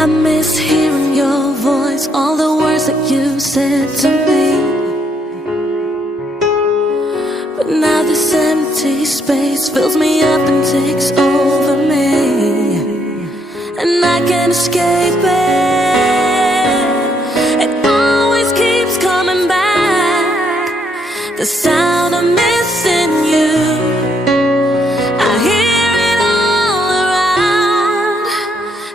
I miss hearing your voice, all the words that you said to me. But now this empty space fills me up and takes over me, and I can't escape it. It always keeps coming back, the sound of missing you. I hear it all around,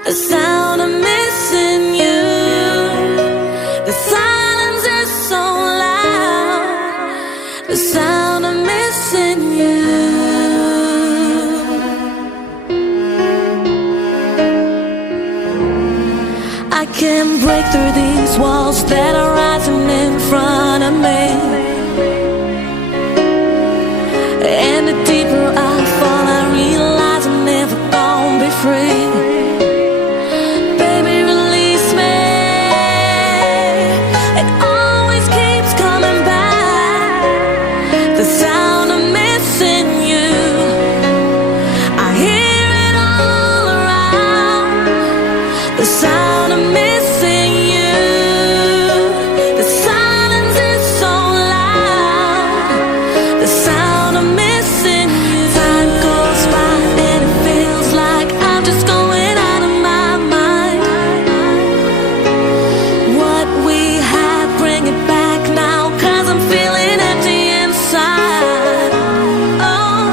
the sound of missing you. The silence is so loud, the sound of missing you. I can't break through these walls that are rising in front of me, and the deeper I fall, I realize I'm never gonna be free. Baby, release me. It always keeps coming back, the sound of missing you. I hear it all around, the sound of missing you. The silence is so loud, the sound of missing you. Time goes by and it feels like I'm just going out of my mind. What we had, bring it back now, 'cause I'm feeling empty inside. Oh,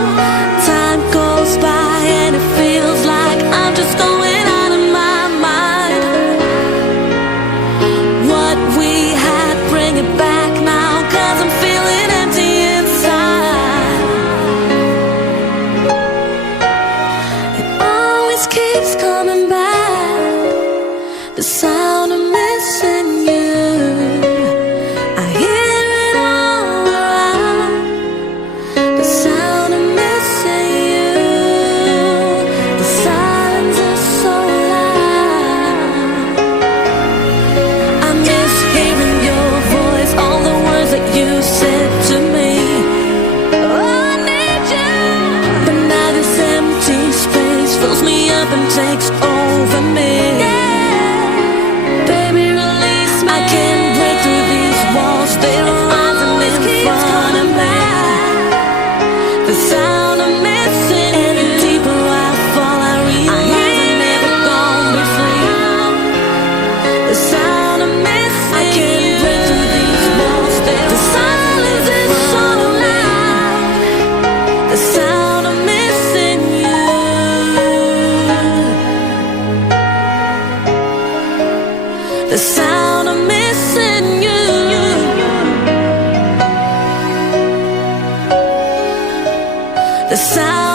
time goes by and it feels like I'm just going out of my mind. What we had, bring it back now, 'cause I'm feeling empty inside. It always keeps coming back, the sound of missing you. I hear it all around, the sound of missing you. The silence is so loud. I miss hearing your voice, all the words that you said to me. Oh, I need you. But now this empty space fills me up and takes over me. Baby, release me. I can't break through these walls, they're rising in front of me. The sound of missing you. And the deeper I fall, I realize I'm never gonna be free. The sound of missing you. I can't break through these walls, the silence is so loud, the sound of missing you. The sound of missing you. The sound